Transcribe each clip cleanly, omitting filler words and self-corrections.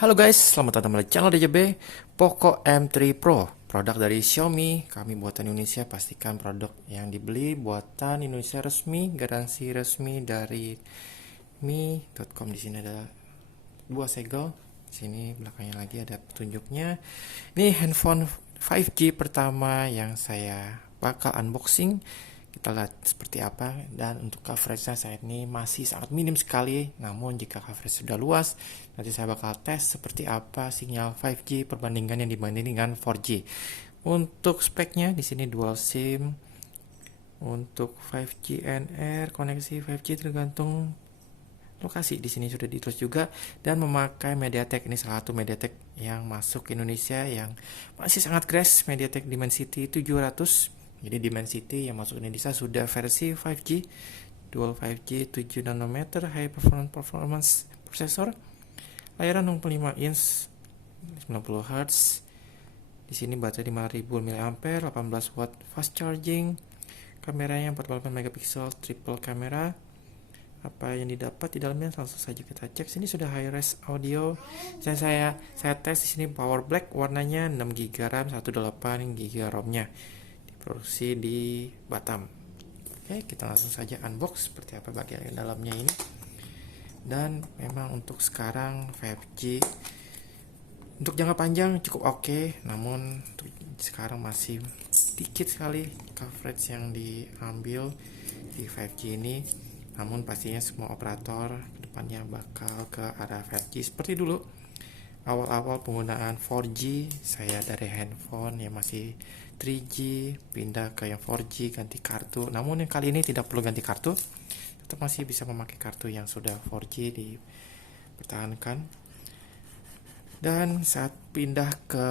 Halo guys, selamat datang kembali di channel DJB Poco M3 Pro, produk dari Xiaomi. Kami buatan Indonesia, pastikan produk yang dibeli buatan Indonesia resmi, garansi resmi dari mi.com. Di sini ada buah segel. Di sini belakangnya lagi ada petunjuknya. Ini handphone 5G pertama yang saya bakal unboxing. Kita lihat seperti apa, dan untuk coveragenya saat ini masih sangat minim sekali. Namun jika coverage sudah luas, nanti saya bakal tes seperti apa sinyal 5G perbandingan yang dibanding dengan 4G. Untuk speknya di sini dual SIM. Untuk 5G NR koneksi 5G tergantung lokasi, di sini sudah ditulis juga, dan memakai MediaTek. Ini salah satu MediaTek yang masuk ke Indonesia yang masih sangat crash, MediaTek Dimensity 700. Jadi Dimensity yang masuk ke Indonesia sudah versi 5G, dual 5G 7 nanometer high performance processor, layanan 65 inch 90 Hz. Di sini baterai 5000 mAh, 18 watt fast charging, kameranya 48 megapiksel triple kamera. Apa yang didapat di dalamnya langsung saja kita cek. Sini sudah high res audio. Saya tes di sini power black, warnanya 6 GB RAM, 18 GB ROM-nya. Diproduksi di Batam. Oke, kita langsung saja unbox seperti apa bagian dalamnya ini. Dan memang untuk sekarang 5G untuk jangka panjang cukup oke, namun untuk sekarang masih sedikit sekali coverage yang diambil di 5G ini. Namun pastinya semua operator kedepannya bakal ke arah 5G seperti dulu. Awal-awal penggunaan 4G, saya dari handphone yang masih 3G pindah ke yang 4G, ganti kartu. Namun yang kali ini tidak perlu ganti kartu, tetap masih bisa memakai kartu yang sudah 4G dipertahankan. Dan saat pindah ke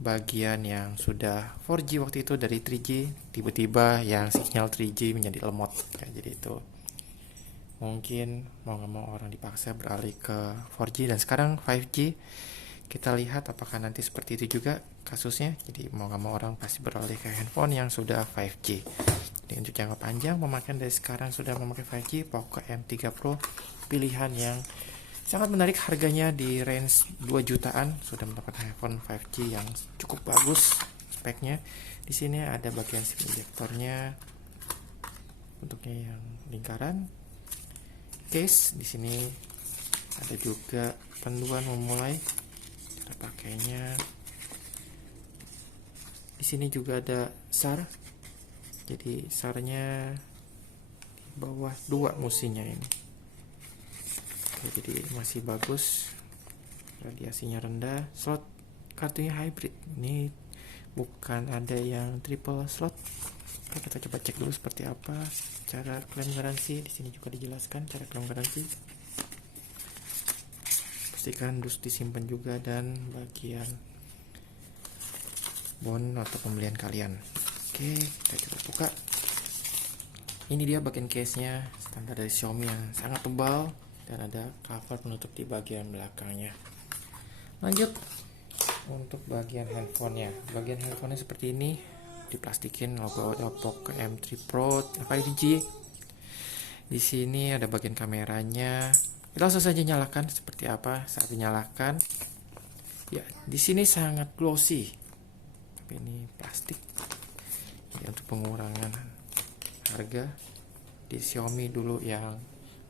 bagian yang sudah 4G waktu itu dari 3G, tiba-tiba yang sinyal 3G menjadi lemot. Jadi itu mungkin mau nggak mau orang dipaksa beralih ke 4G, dan sekarang 5G. Kita lihat apakah nanti seperti itu juga kasusnya. Jadi mau nggak mau orang pasti beralih ke handphone yang sudah 5G. Jadi untuk jangka panjang pemakaian dari sekarang sudah memakai 5G, Poco M3 Pro pilihan yang sangat menarik. Harganya di range 2 jutaan sudah mendapatkan handphone 5G yang cukup bagus speknya. Di sini ada bagian SIM ejectornya, bentuknya yang lingkaran. Case di sini ada juga panduan memulai cara pakainya. Di sini juga ada SAR. Jadi SAR-nya di bawah 2 musinya ini. Oke, jadi masih bagus. Radiasinya rendah. Slot kartunya hybrid. Ini bukan ada yang triple slot. Oke, kita coba cek dulu seperti apa cara klaim garansi. Di sini juga dijelaskan cara klaim garansi. Pastikan dus disimpan juga, dan bagian bon atau pembelian kalian. Oke, kita coba buka. Ini dia bagian case-nya, standar dari Xiaomi yang sangat tebal, dan ada cover penutup di bagian belakangnya. Lanjut untuk bagian handphonenya. Bagian handphonenya seperti ini, diplastikin logo Poco M3 Pro 5G. Di sini ada bagian kameranya. Kita langsung saja nyalakan seperti apa saat dinyalakan. Ya, di sini sangat glossy. Tapi ini plastik. Jadi untuk pengurangan harga, di Xiaomi dulu yang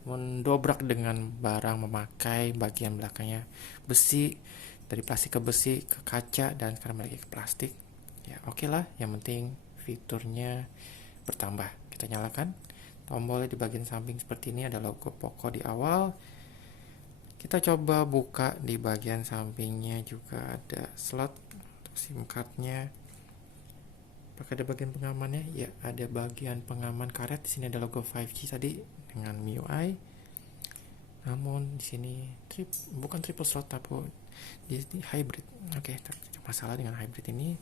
mendobrak dengan barang memakai bagian belakangnya besi, dari plastik ke besi ke kaca, dan sekarang lagi ke plastik. Ya oke lah, yang penting fiturnya bertambah. Kita nyalakan tombolnya di bagian samping seperti ini, ada logo Poco di awal. Kita coba buka di bagian sampingnya, juga ada slot untuk SIM cardnya. Apakah ada bagian pengamannya? Ya, ada bagian pengaman karet. Di sini ada logo 5G tadi dengan MIUI. Namun di sini bukan triple slot, tapi di hybrid. Oke, masalah dengan hybrid ini.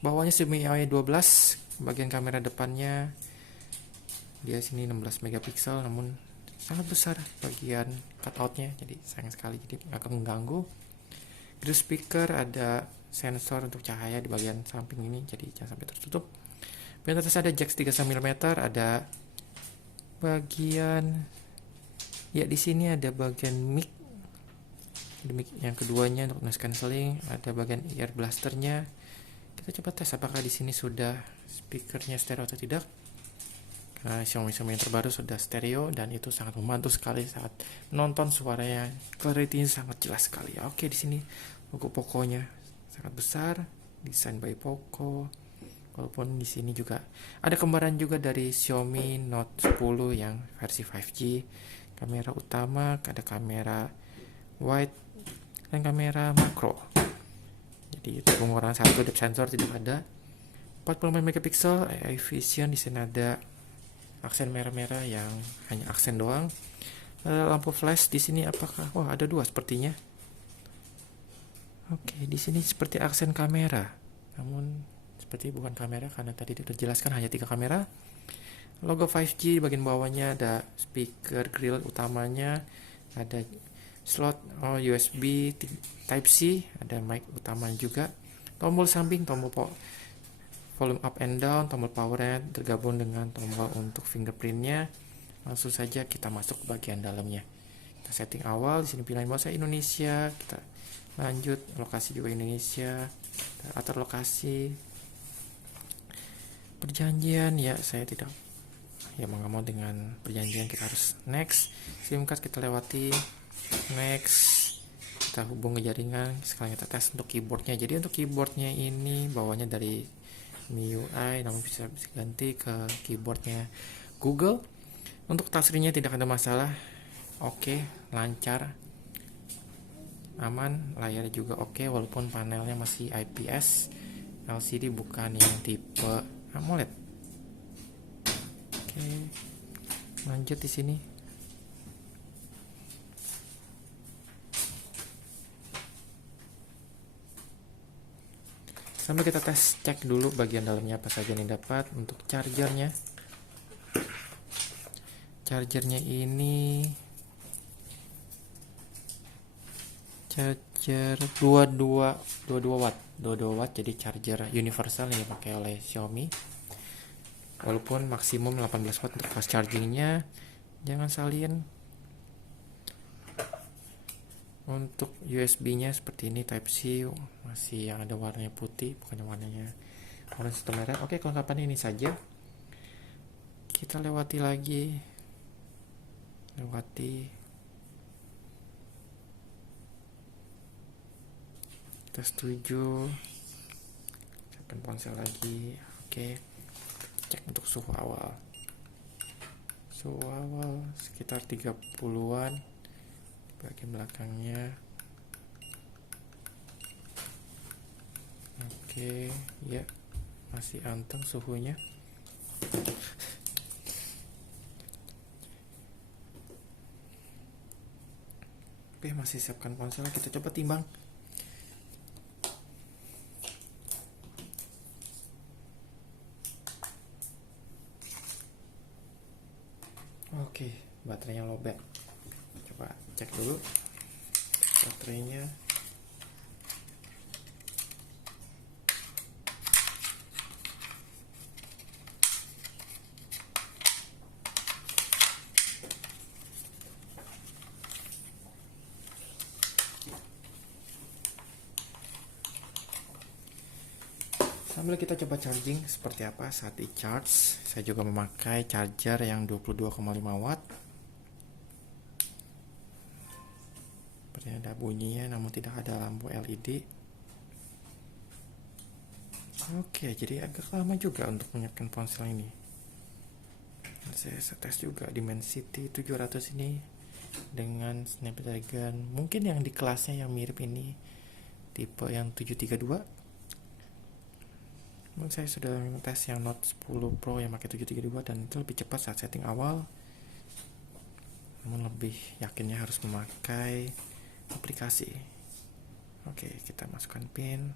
Bawahnya MIUI 12, bagian kamera depannya dia sini 16 megapiksel, namun sangat besar bagian cutoutnya, jadi sayang sekali, jadi agak mengganggu. Grill speaker, ada sensor untuk cahaya di bagian samping ini, jadi jangan sampai tertutup. Bagian atas ada jack 3,5 mm, ada bagian ya di sini ada bagian mic Yang keduanya untuk noise cancelling, ada bagian ear blasternya. Kita coba tes apakah di sini sudah speakernya stereo atau tidak. Karena Xiaomi yang terbaru sudah stereo dan itu sangat membantu sekali saat menonton, suaranya clarity sangat jelas sekali. Oke, di sini logo Poco-nya sangat besar, desain by Poco. Walaupun di sini juga ada kembaran juga dari Xiaomi Note 10 yang versi 5G. Kamera utama, ada kamera wide dan kamera makro. Jadi itu pengurangan satu depth sensor tidak ada. 40 megapiksel AI Vision, di sini ada aksen merah-merah yang hanya aksen doang. Lampu flash di sini apakah? Wah, ada dua sepertinya. Oke, di sini seperti aksen kamera. Namun seperti bukan kamera karena tadi dijelaskan hanya 3 kamera. Logo 5G bagian bawahnya, ada speaker grill utamanya, ada slot USB Type-C, ada mic utama juga. Tombol samping, tombol volume up and down, tombol power tergabung dengan tombol untuk fingerprintnya. Langsung saja kita masuk ke bagian dalamnya. Kita setting awal, di sini pilihan bahasa Indonesia, kita lanjut lokasi juga Indonesia, kita atur lokasi. Perjanjian ya saya tidak mau nggak mau dengan perjanjian, kita harus next. SIM card kita lewati, next. Kita hubung ke jaringan. Sekarang kita tes untuk keyboardnya. Jadi untuk keyboardnya ini bawahnya dari MIUI, namun bisa ganti ke keyboardnya Google. Untuk touchscreen-nya tidak ada masalah, oke, lancar, aman. Layarnya juga oke, walaupun panelnya masih IPS LCD, bukan yang tipe AMOLED. Oke, lanjut di sini. Sambil kita cek dulu bagian dalamnya apa saja yang dapat. Untuk chargernya ini charger 22 watt, jadi charger universal yang dipakai oleh Xiaomi. Walaupun maksimum 18 watt untuk fast chargingnya, jangan salin. Untuk USB-nya seperti ini, Type-C, masih yang ada warnanya putih, bukan warnanya orange atau merah. Oke, kelengkapannya ini saja. Kita lewati lagi. Kita setuju. Siapkan ponsel lagi. Oke. Cek untuk suhu awal. Suhu awal sekitar 30-an. Bagian belakangnya. Oke, ya. Masih anteng suhunya. Oke, masih siapkan ponsel, kita coba timbang. Oke, baterainya lowbat. Coba cek dulu baterainya. Sambil kita coba charging seperti apa saat di charge. Saya juga memakai charger yang 22,5 watt. Seperti ada bunyinya namun tidak ada lampu LED. Oke, jadi agak lama juga untuk menyiapkan ponsel ini. Saya tes juga Dimensity 700 ini dengan Snapdragon, mungkin yang di kelasnya yang mirip ini, tipe yang 732. Saya sudah tes yang Note 10 Pro yang pakai 732 dan itu lebih cepat saat setting awal. Namun lebih yakinnya harus memakai aplikasi. Oke, kita masukkan pin.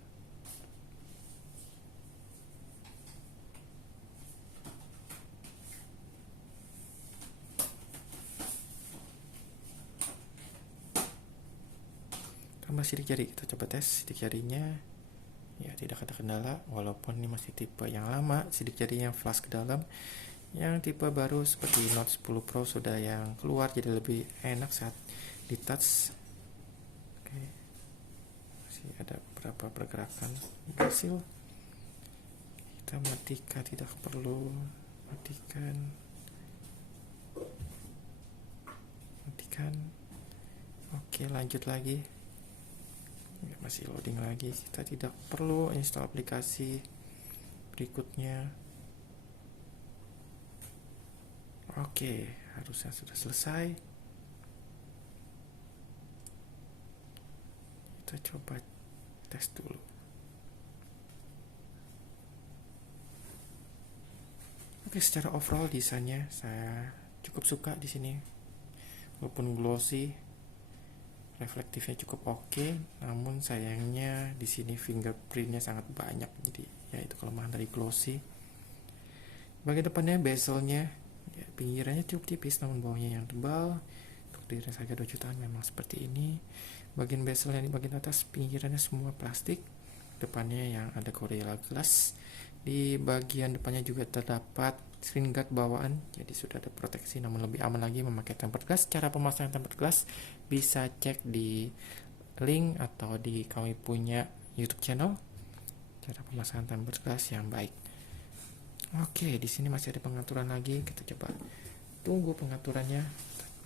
Tambah sidik jari, kita coba tes sidik jarinya. Ya, tidak ada kendala, walaupun ini masih tipe yang lama, sidik jarinya flash ke dalam. Yang tipe baru seperti Note 10 Pro sudah yang keluar, jadi lebih enak saat di touch. Oke. ada beberapa pergerakan berhasil. Kita matikan, tidak perlu matikan. Oke, lanjut lagi. Masih loading lagi, kita tidak perlu install aplikasi berikutnya. Oke, harusnya sudah selesai. Kita coba tes dulu. Oke, secara overall desainnya saya cukup suka di sini. Walaupun glossy, reflektifnya cukup oke, namun sayangnya di sini fingerprintnya sangat banyak, jadi ya itu kelemahan dari glossy. Bagian depannya bezelnya, ya, pinggirannya cukup tipis namun bawahnya yang tebal. Untuk di range harga 2 jutaan memang seperti ini. Bagian bezelnya di bagian atas pinggirannya semua plastik, depannya yang ada Gorilla Glass. Di bagian depannya juga terdapat screen guard bawaan, jadi sudah ada proteksi, namun lebih aman lagi memakai tempered glass. Cara pemasangan tempered glass bisa cek di link atau di kami punya YouTube channel, cara pemasangan tempered glass yang baik. Oke, di sini masih ada pengaturan lagi, kita coba tunggu pengaturannya.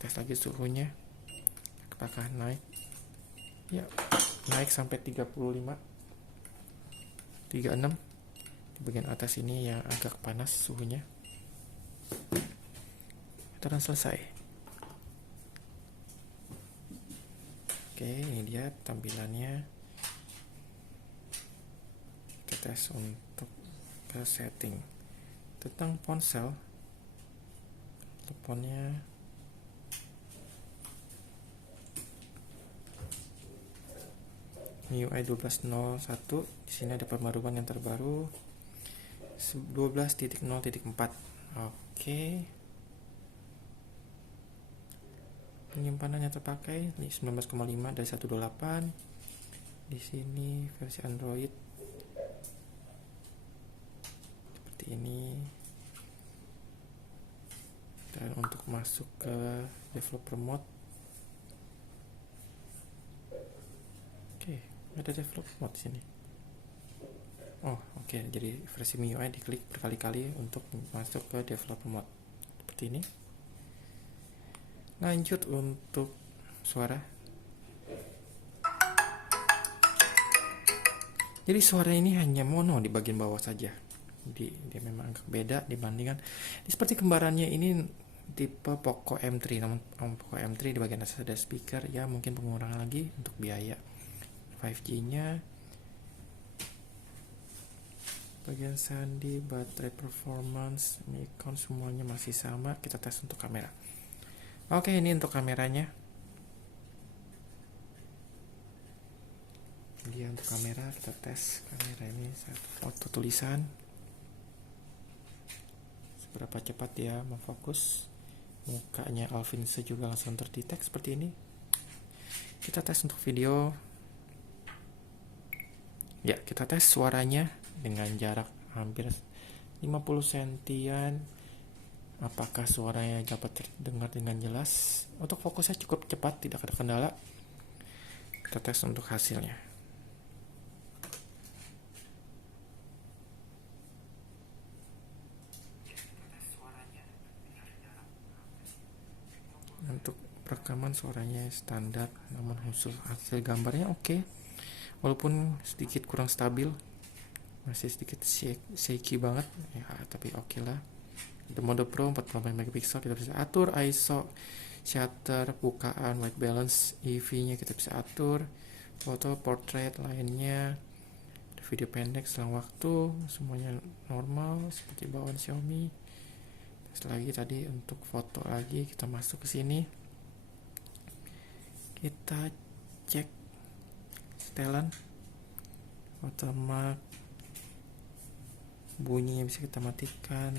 Tes lagi suhunya, apakah naik? Ya, naik sampai 35, 36. Di bagian atas ini yang agak panas suhunya. Putaran selesai. Oke, ini dia tampilannya. Kita tes untuk ke setting. Tentang ponsel, teleponnya MIUI 12.01. Di sini ada pembaruan yang terbaru 12.0.4. Oke. Penyimpanannya terpakai 19,5 dari 128. Di sini versi Android seperti ini. Dan untuk masuk ke developer mode, oke, ada developer mode di sini. Oh, oke, jadi versi MIUI diklik berkali-kali untuk masuk ke developer mode seperti ini. Lanjut untuk suara. Jadi suara ini hanya mono di bagian bawah saja. Jadi dia memang agak beda dibandingkan. Seperti kembarannya ini tipe Poco M3, namun Poco M3 di bagian atas ada speaker, ya mungkin pengurangan lagi untuk biaya 5G-nya. Bagian sandi, baterai performance, Nikon semuanya masih sama. Kita tes untuk kamera. Oke, ini untuk kameranya. Dia untuk kamera, kita tes kamera ini. Satu foto tulisan, seberapa cepat dia memfokus. Mukanya Alvinse juga langsung terdetek seperti ini. Kita tes untuk video. Ya, kita tes suaranya dengan jarak hampir 50 sentian. Apakah suaranya dapat terdengar dengan jelas? Untuk fokusnya cukup cepat, tidak ada kendala. Kita tes untuk hasilnya. Untuk rekaman suaranya standar, namun khusus hasil gambarnya oke. Walaupun sedikit kurang stabil, masih sedikit shaky banget ya, tapi oke lah. Di mode Pro 48 megapiksel kita bisa atur ISO, shutter, bukaan, white balance, EV-nya kita bisa atur, foto, portrait lainnya, video pendek selang waktu, semuanya normal seperti bawaan Xiaomi. Terus lagi tadi untuk foto lagi, kita masuk ke sini, kita cek setelan, watermark, bunyinya bisa kita matikan.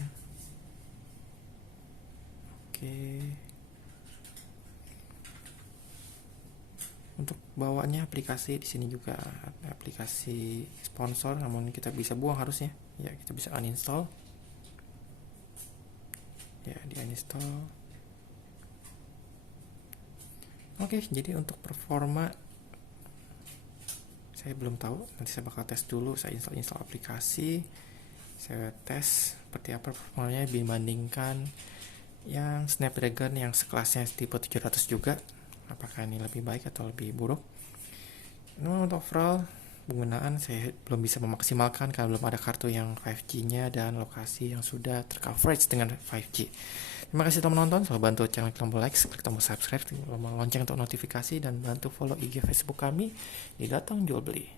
Oke. Untuk bawaannya aplikasi di sini juga ada aplikasi sponsor, namun kita bisa buang harusnya. Ya, kita bisa uninstall. Ya, di uninstall. Oke, jadi untuk performa Saya belum tahu, nanti saya bakal tes dulu. Saya install aplikasi, saya tes seperti apa performanya dibandingkan yang Snapdragon yang sekelasnya tipe 700 juga, apakah ini lebih baik atau lebih buruk. Untuk overall penggunaan saya belum bisa memaksimalkan karena belum ada kartu yang 5G-nya dan lokasi yang sudah tercoverage dengan 5G. Terima kasih telah menonton. Selalu bantu channel klik tombol like, klik tombol subscribe, tombol lonceng untuk notifikasi, dan bantu follow IG Facebook kami di Datang Jual Beli.